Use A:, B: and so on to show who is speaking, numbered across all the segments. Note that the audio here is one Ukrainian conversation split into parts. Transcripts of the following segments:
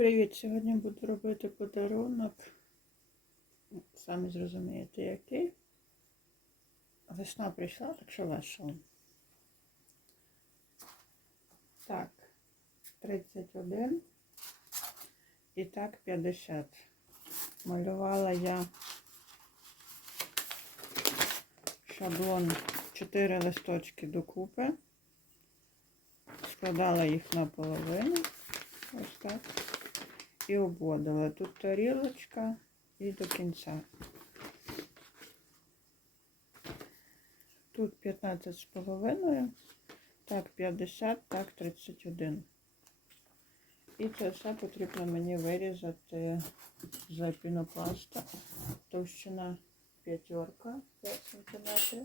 A: Привіт! Сьогодні буду робити подарунок. Самі зрозумієте, який. Весна прийшла, так що весело. Так, 31 і так 50. Малювала я шаблон 4 листочки докупи. Складала їх наполовину. Ось так. І обводила. Тут тарілочка і до кінця. Тут 15 з половиною, так 50, так 31. І це все потрібно мені вирізати з пінопласта. Товщина п'ятерка 5 см.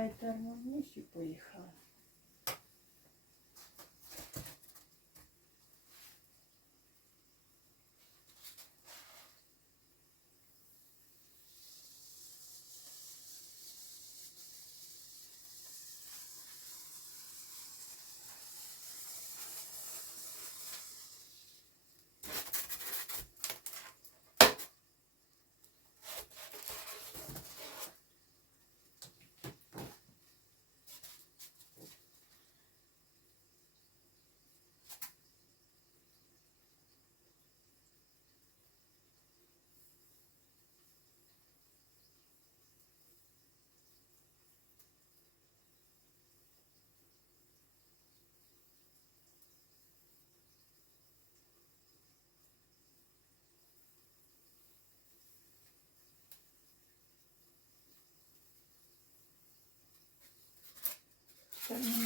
A: Чай термовніш і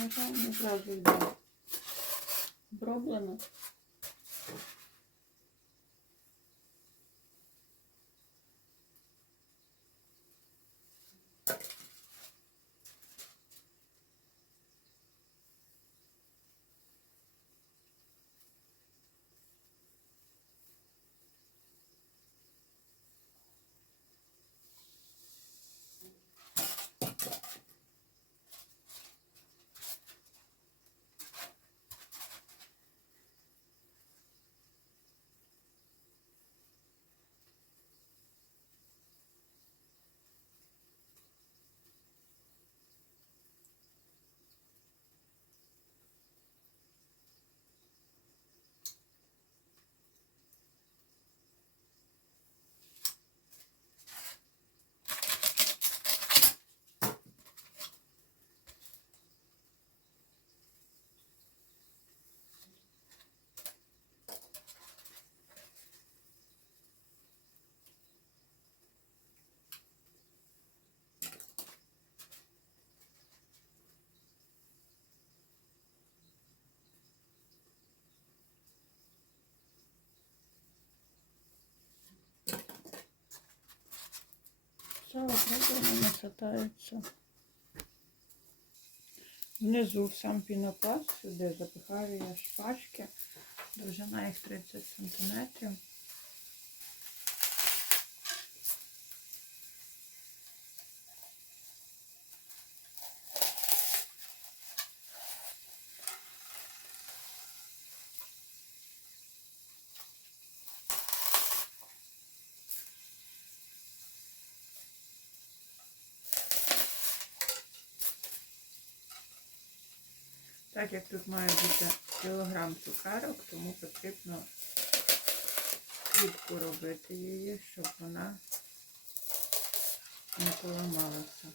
A: Не зразу йде. Оброблено. Все оброблено, не шатається. Внизу сам пінопласт сюди запихаю я шпажки. Довжина їх 30 сантиметрів. Так як тут має бути кілограм цукарок, тому потрібно кріпку робити її, щоб вона не поламалася.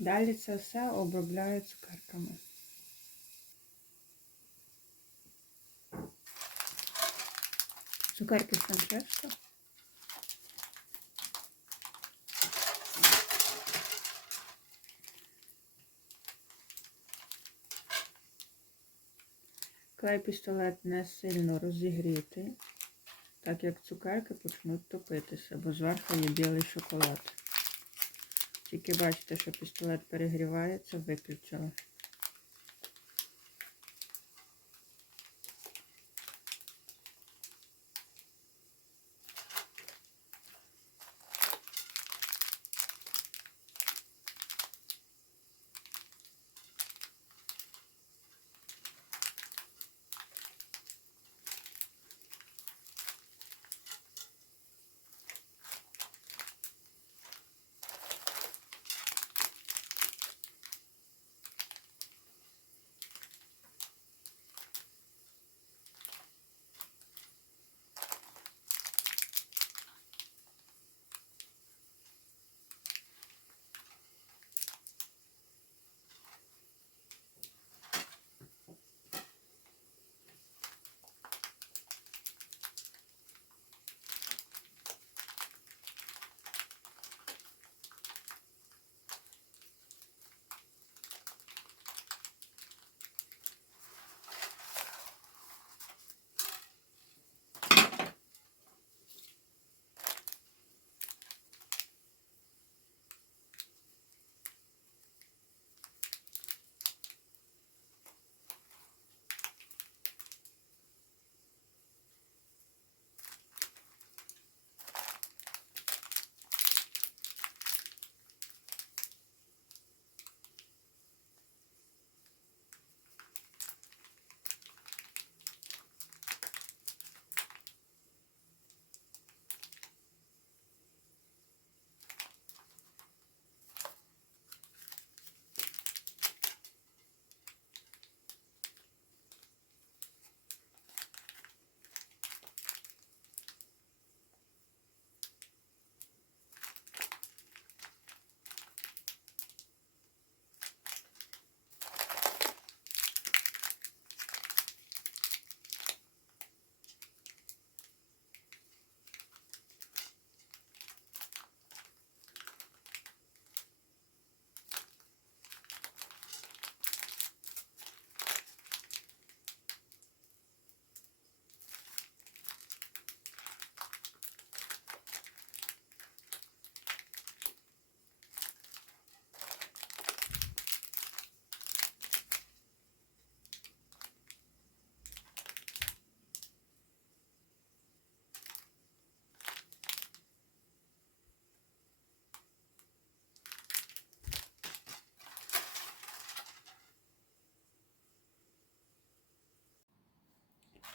A: Далі це все обробляю цукерками. Цукерки Франческо. Клей пістолет не сильно розігрітий, так як цукерки почнуть топитися, бо зверху є білий шоколад. Тільки бачите, що пістолет перегрівається, виключила.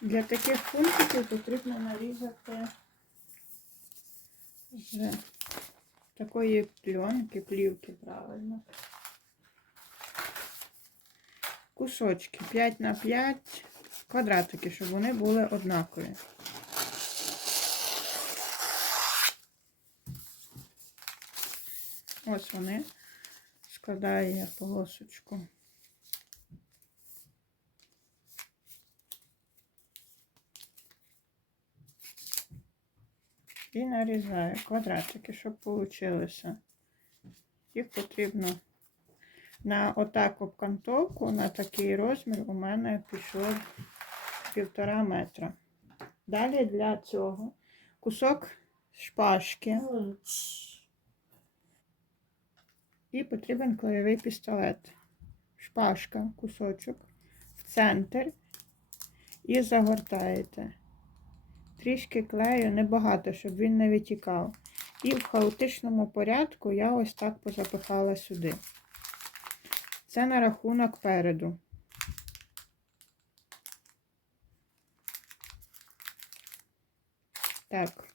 A: Для таких фунтиків потрібно нарізати з такої пленки, плівки, правильно. Кусочки 5 на 5 квадратики, щоб вони були однакові. Ось вони. Складаю я полосочку. І нарізаю квадратики, щоб получилося. Їх потрібно на отак обкантовку, на такий розмір у мене пішло півтора метра. Далі для цього кусок шпажки і потрібен клеєвий пістолет. Шпажка, кусочок в центр і загортаєте. Трішки клею, небагато, щоб він не витікав. І в хаотичному порядку я ось так позапихала сюди. Це на рахунок переду. Так.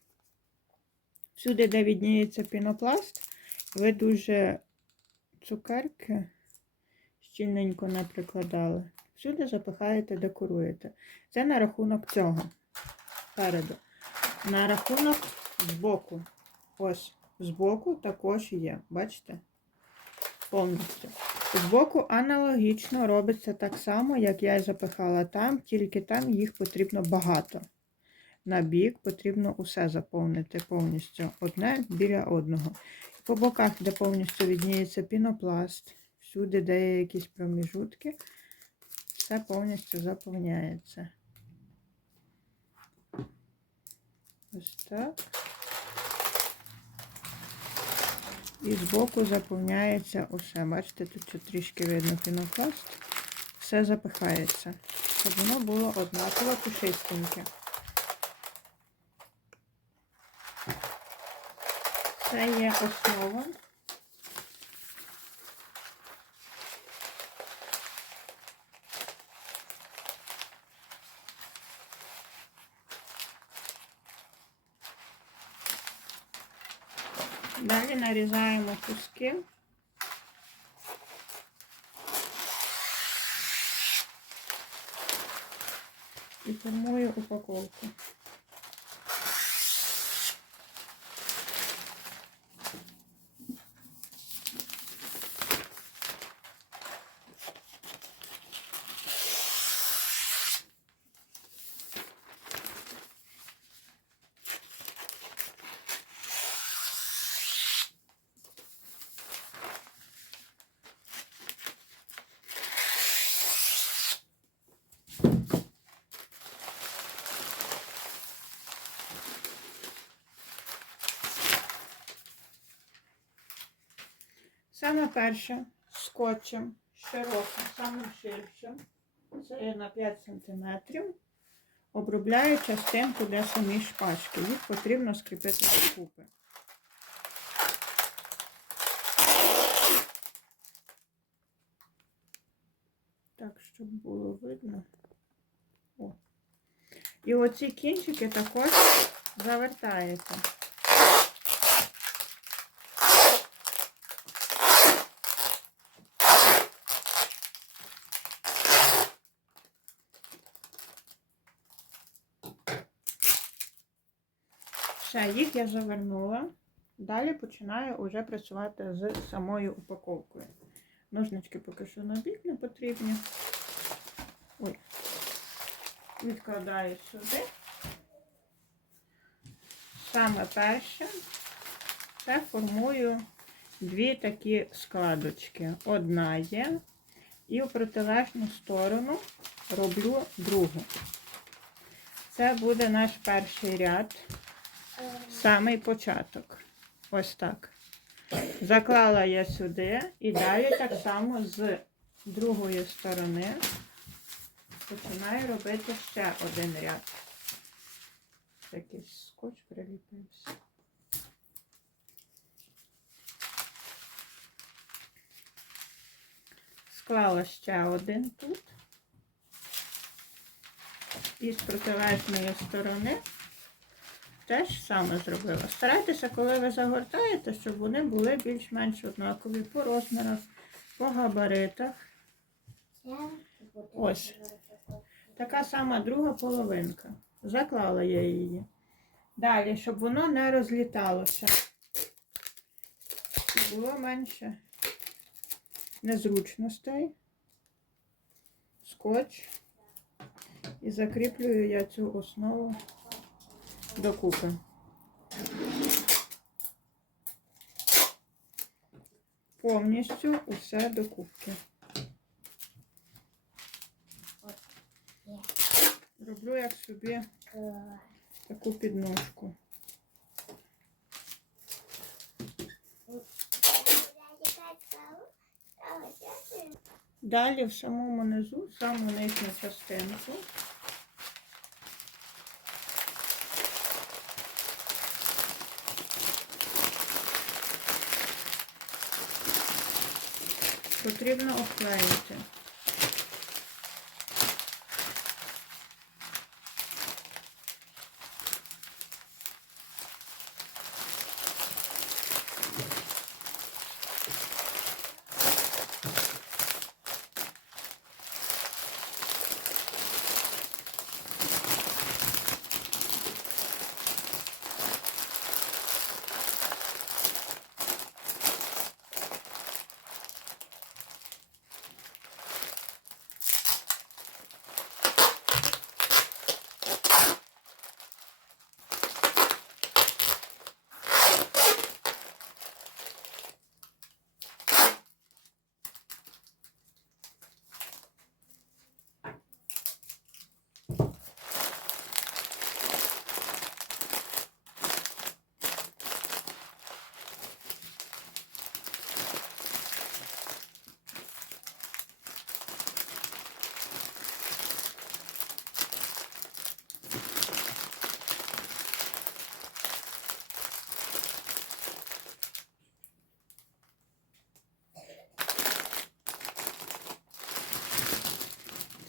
A: Всюди, де відніється пінопласт, ви дуже цукерки щільненько не прикладали. Всюди запихаєте, декоруєте. Це на рахунок цього спереду. На рахунок збоку. Ось, збоку також є. Бачите? повністю. Збоку аналогічно робиться так само, як я і запихала там, тільки там їх потрібно багато. На бік потрібно усе заповнити повністю одне біля одного. По боках, де повністю відніється пінопласт, всюди, де є якісь проміжутки, все повністю заповняється. Ось так. І збоку заповняється усе. Бачите, тут трішки видно пінопласт. Все запихається, щоб воно було однаково пушистеньке. Це є основа. Далі нарізаємо куски. І формую упаковку. Саме перше скотчем широким, самим ширшим, це на 5 см, обробляю частинку для самі шпажки. Їх потрібно скріпити докупи. Так, щоб було видно. О. І оці кінчики також завертаєте. Їх я завернула. Далі починаю вже працювати з самою упаковкою. Ножнички поки що на бік не потрібні. Ой. Відкладаю сюди. Саме перше це формую дві такі складочки. Одна є, і в протилежну сторону роблю другу. Це буде наш перший ряд. Самий початок. Ось так. Заклала я сюди і далі так само з другої сторони починаю робити ще один ряд. Такий скотч приліпився. Склала ще один тут. І з протилежної сторони те ж саме зробила. Старайтеся, коли ви загортаєте, щоб вони були більш-менш однакові по розмірах, по габаритах. Ось. Така сама друга половинка. Заклала я її. Далі, щоб воно не розліталося. Було менше незручностей. Скотч. І закріплюю я цю основу докупи. Повністю усе докупки. Роблю як собі таку підножку. Далі в самому низу, саму нижню частинку. Потрібно обклеїти.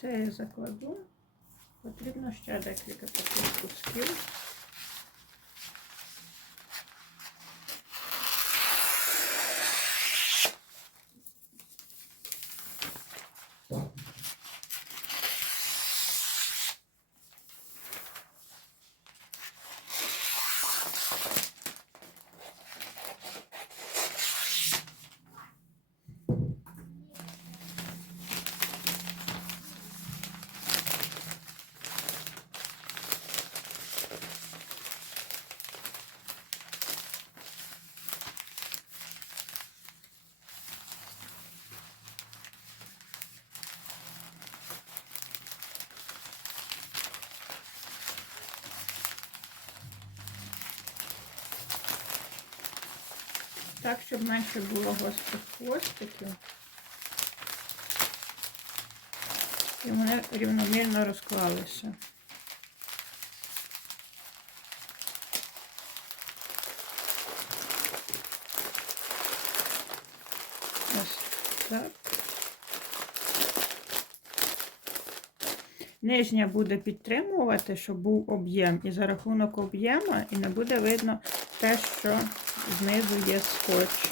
A: Це я закладу. Потрібно ще декілька таких кусків. Так, щоб менше було гострих хвостиків. І вони рівномірно розклалися. Ось так. Нижня буде підтримувати, щоб був об'єм. І за рахунок об'єму і не буде видно те, що знизу є скотч.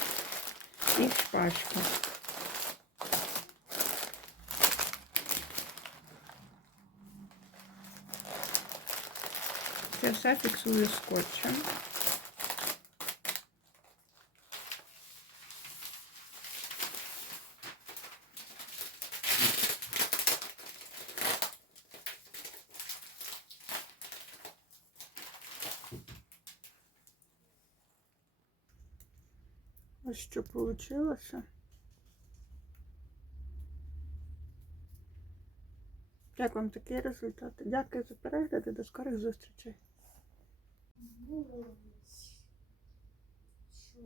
A: І шпажка. Це все фіксую скотчем. Ось що вийшло. Як вам такий результат? Дякую за перегляд і до скорих зустрічей.
B: Що?